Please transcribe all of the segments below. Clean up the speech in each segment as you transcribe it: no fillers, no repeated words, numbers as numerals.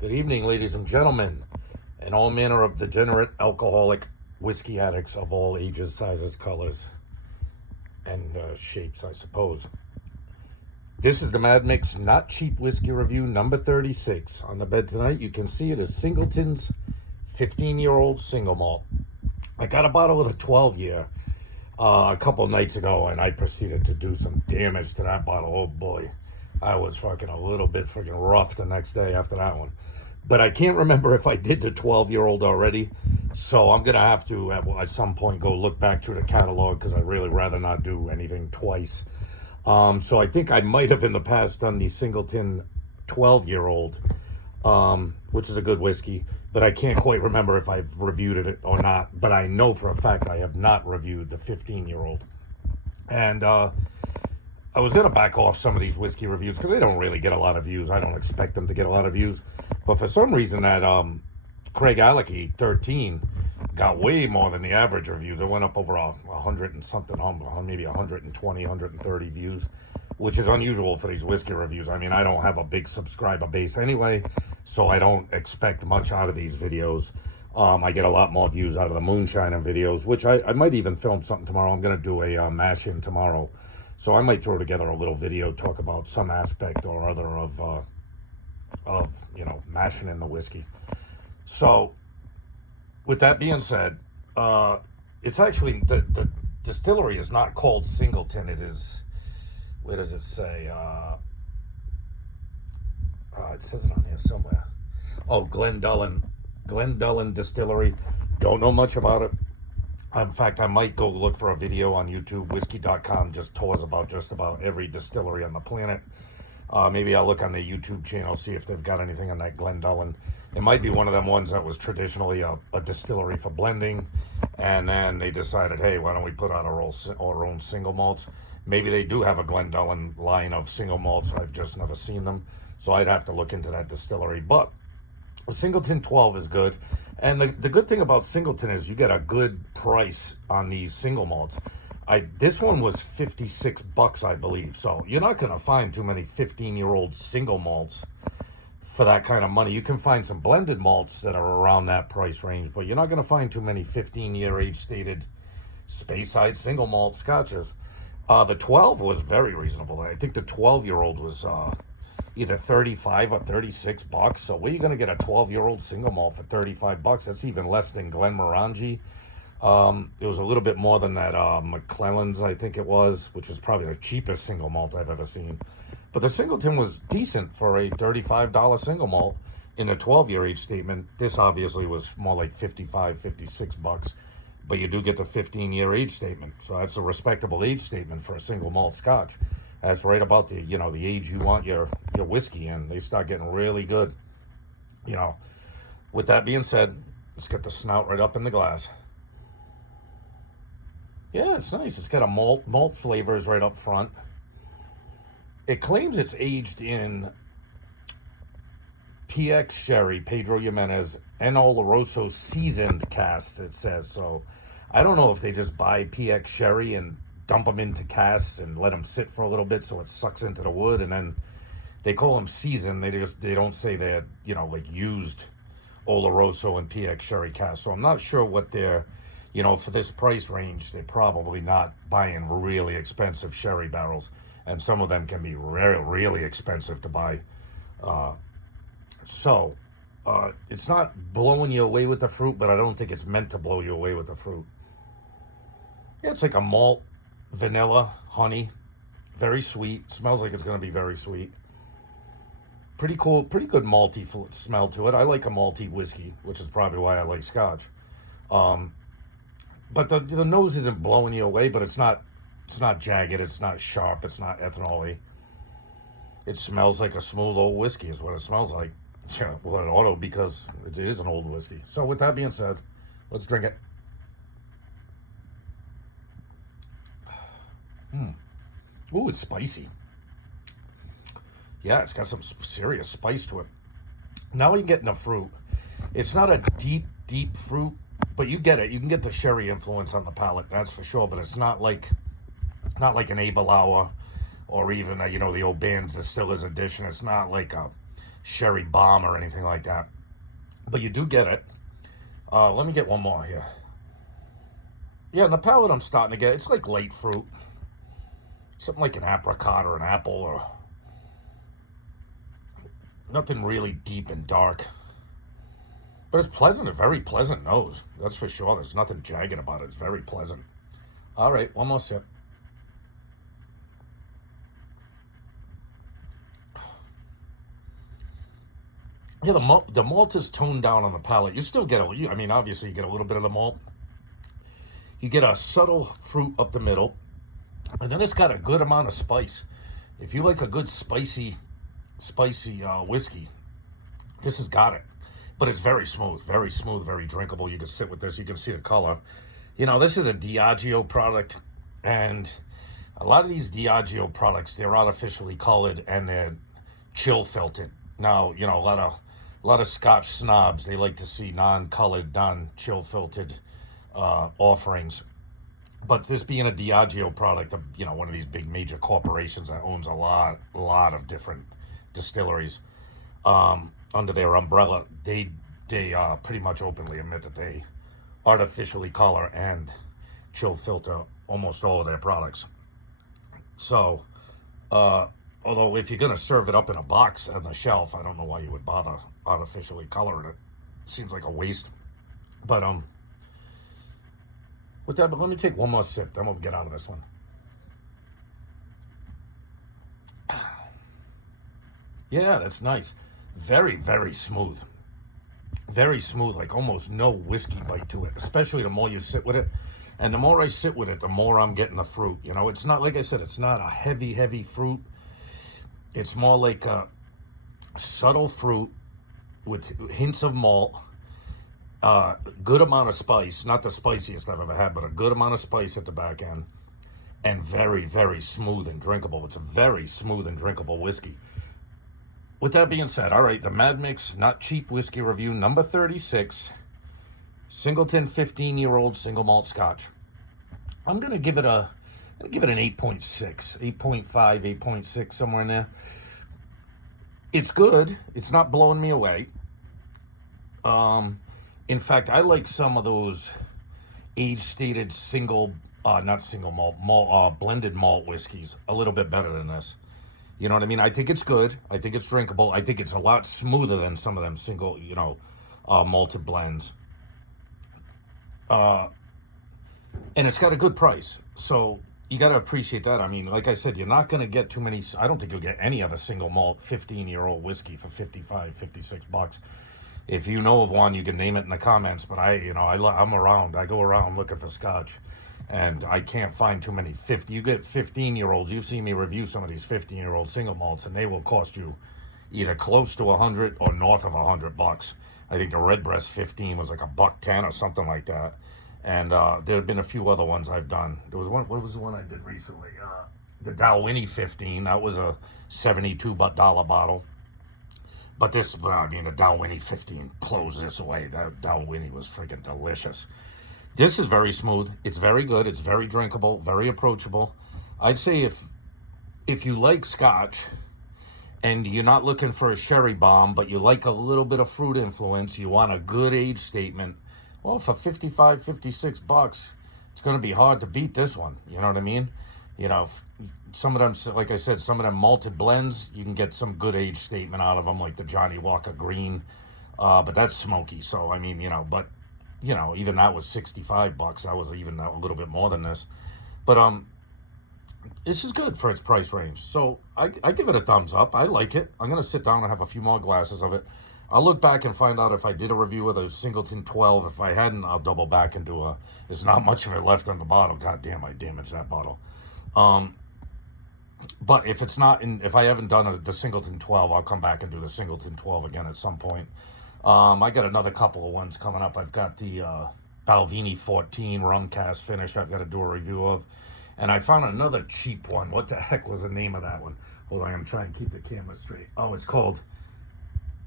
Good evening, ladies and gentlemen, and all manner of degenerate alcoholic whiskey addicts of all ages, sizes, colors, and shapes, I suppose. This is the Mad Mix Not Cheap Whiskey Review number 36. On the bed tonight, you can see it is Singleton's 15-year-old single malt. I got a bottle of the 12-year a couple nights ago, and I proceeded to do some damage to that bottle. Oh boy, I was fucking a little bit freaking rough the next day after that one. But I can't remember if I did the 12-year-old already, so I'm going to have to, at some point, go look back through the catalog, because I'd really rather not do anything twice. So I think I might have in the past done the Singleton 12-year-old, which is a good whiskey, but I can't quite remember if I've reviewed it or not. But I know for a fact I have not reviewed the 15-year-old. And I was going to back off some of these whiskey reviews because they don't really get a lot of views. I don't expect them to get a lot of views. But for some reason that Craig Alecky 13 got way more than the average reviews. It went up over 100 and something, maybe 120, 130 views, which is unusual for these whiskey reviews. I mean, I don't have a big subscriber base anyway, so I don't expect much out of these videos. I get a lot more views out of the moonshiner videos, which I might even film something tomorrow. I'm going to do a mash-in tomorrow. So I might throw together a little video, talk about some aspect or other of mashing in the whiskey. So, with that being said, it's actually, the distillery is not called Singleton. It is, where does it say? It says it on here somewhere. Oh, Glendullen Distillery. Don't know much about it. In fact, I might go look for a video on YouTube, whiskey.com, just tours about just about every distillery on the planet. Maybe I'll look on the YouTube channel, see if they've got anything on that Glendullen. It might be one of them ones that was traditionally a distillery for blending, and then they decided, hey, why don't we put out our own single malts? Maybe they do have a Glendullen line of single malts. I've just never seen them, so I'd have to look into that distillery. But the Singleton 12 is good. And the good thing about Singleton is you get a good price on these single malts. This one was $56, I believe. So you're not going to find too many 15-year-old single malts for that kind of money. You can find some blended malts that are around that price range, but you're not going to find too many 15-year age-stated Speyside single malt scotches. The 12 was very reasonable. I think the 12-year-old was either 35 or 36 bucks. So where are you going to get a 12-year-old single malt for 35 bucks? That's even less than Glenmorangie. It was a little bit more than that McClellan's, I think it was, which is probably the cheapest single malt I've ever seen. But the Singleton was decent for a $35 single malt in a 12-year age statement. This obviously was more like 55, 56 bucks. But you do get the 15-year age statement. So that's a respectable age statement for a single malt scotch. That's right about the, the age you want your whiskey in. They start getting really good. With that being said, let's get the snout right up in the glass. Yeah, it's nice. It's got a malt flavors right up front. It claims it's aged in PX Sherry, Pedro Jimenez, and Oloroso seasoned casks, it says. So I don't know if they just buy PX Sherry and dump them into casks and let them sit for a little bit so it sucks into the wood, and then they call them seasoned. They don't say they're like used Oloroso and PX Sherry casks. So I'm not sure what they're, for this price range, they're probably not buying really expensive sherry barrels, and some of them can be really expensive to buy. So it's not blowing you away with the fruit, but I don't think it's meant to blow you away with the fruit. Yeah, it's like a malt, vanilla, honey, very sweet. Smells like it's going to be very sweet. Pretty cool, pretty good malty smell to it. I like a malty whiskey, which is probably why I like scotch. But the nose isn't blowing you away, but it's not jagged, it's not sharp, it's not ethanol-y. It smells like a smooth old whiskey is what it smells like. Yeah, well, it ought to, because it is an old whiskey. So with that being said, let's drink it. Ooh, it's spicy. Yeah, it's got some serious spice to it. Now we're getting the fruit. It's not a deep fruit, but you get it. You can get the sherry influence on the palate, that's for sure. But it's not like an Abelauer or even the old Band Distillers Edition. It's not like a sherry bomb or anything like that. But you do get it. Let me get one more here. Yeah, in the palate I'm starting to get, it's like late fruit. Something like an apricot or an apple, or nothing really deep and dark. But it's pleasant, a very pleasant nose. That's for sure. There's nothing jagged about it. It's very pleasant. All right, one more sip. Yeah, the malt is toned down on the palate. You still get I mean, obviously you get a little bit of the malt. You get a subtle fruit up the middle, and then it's got a good amount of spice. If you like a good spicy whiskey, this has got it. But it's very smooth, very drinkable. You can sit with this. You can see the color. You know, this is a Diageo product, and a lot of these Diageo products, they're artificially colored and they're chill filtered. Now, you know, a lot of Scotch snobs, they like to see non-colored, non-chill filtered offerings. But this being a Diageo product, you know, one of these big major corporations that owns a lot of different distilleries under their umbrella, they pretty much openly admit that they artificially color and chill filter almost all of their products. So, although if you're going to serve it up in a box on the shelf, I don't know why you would bother artificially coloring it. Seems like a waste. But with that, but let me take one more sip, then we'll get out of this one. Yeah, that's nice. Very smooth. Very smooth, like almost no whiskey bite to it, especially the more you sit with it. And the more I sit with it, the more I'm getting the fruit. You know, it's not, like I said, it's not a heavy fruit. It's more like a subtle fruit with hints of malt. Good amount of spice, not the spiciest I've ever had, but a good amount of spice at the back end, and very smooth and drinkable. It's a very smooth and drinkable whiskey. With that being said, all right, the Mad Micks Not Cheap Whiskey Review number 36, Singleton 15-year-old single malt Scotch. I'm gonna give it an 8.6, 8.5, 8.6, somewhere in there. It's good. It's not blowing me away. In fact, I like some of those age-stated not single malt, blended malt whiskeys a little bit better than this. You know what I mean? I think it's good. I think it's drinkable. I think it's a lot smoother than some of them single, malted blends. And it's got a good price. So you got to appreciate that. I mean, like I said, you're not going to get too many. I don't think you'll get any other single malt 15-year-old whiskey for 55, 56 bucks. If you know of one, you can name it in the comments. But I'm around. I go around looking for Scotch, and I can't find too many 50. You get 15-year-olds. You've seen me review some of these 15-year-old single malts, and they will cost you either close to 100 or north of 100 bucks. I think the Redbreast 15 was like $110 or something like that. And there have been a few other ones I've done. There was one. What was the one I did recently? The Dalwhinnie 15. That was a $72 bottle. But this, I mean, the Dalwhinnie 15 blows this away. That Dalwhinnie was freaking delicious. This is very smooth. It's very good. It's very drinkable, very approachable. I'd say if you like Scotch and you're not looking for a sherry bomb, but you like a little bit of fruit influence, you want a good age statement, well, for 55, 56 bucks, it's going to be hard to beat this one. You know what I mean? You know, some of them, like I said, some of them malted blends, you can get some good age statement out of them, like the Johnny Walker Green. But that's smoky. So, I mean, but, even that was 65 bucks. That was even a little bit more than this. But, this is good for its price range. So, I give it a thumbs up. I like it. I'm going to sit down and have a few more glasses of it. I'll look back and find out if I did a review of the Singleton 12. If I hadn't, I'll double back and do there's not much of it left on the bottle. God damn, I damaged that bottle. But if it's not if I haven't done the Singleton 12, I'll come back and do the Singleton 12 again at some point. I got another couple of ones coming up. I've got the Balvenie 14 rum cast finish I've got to do a review of. And I found another cheap one. What the heck was the name of that one? Hold on, I'm trying to keep the camera straight. Oh, it's called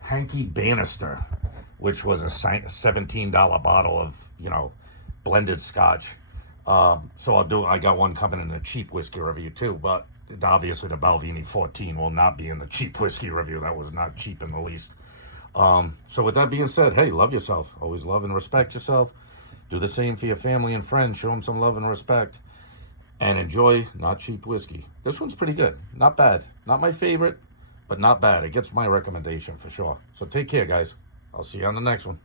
Hanky Bannister, which was a $17 bottle of, blended Scotch. So I got one coming in a cheap whiskey review too. But obviously the Balvenie 14 will not be in the cheap whiskey review. That was not cheap in the least. So with that being said, hey, love yourself. Always love and respect yourself. Do the same for your family and friends. Show them some love and respect. And enjoy not cheap whiskey. This one's pretty good. Not bad. Not my favorite, but not bad. It gets my recommendation for sure. So take care, guys. I'll see you on the next one.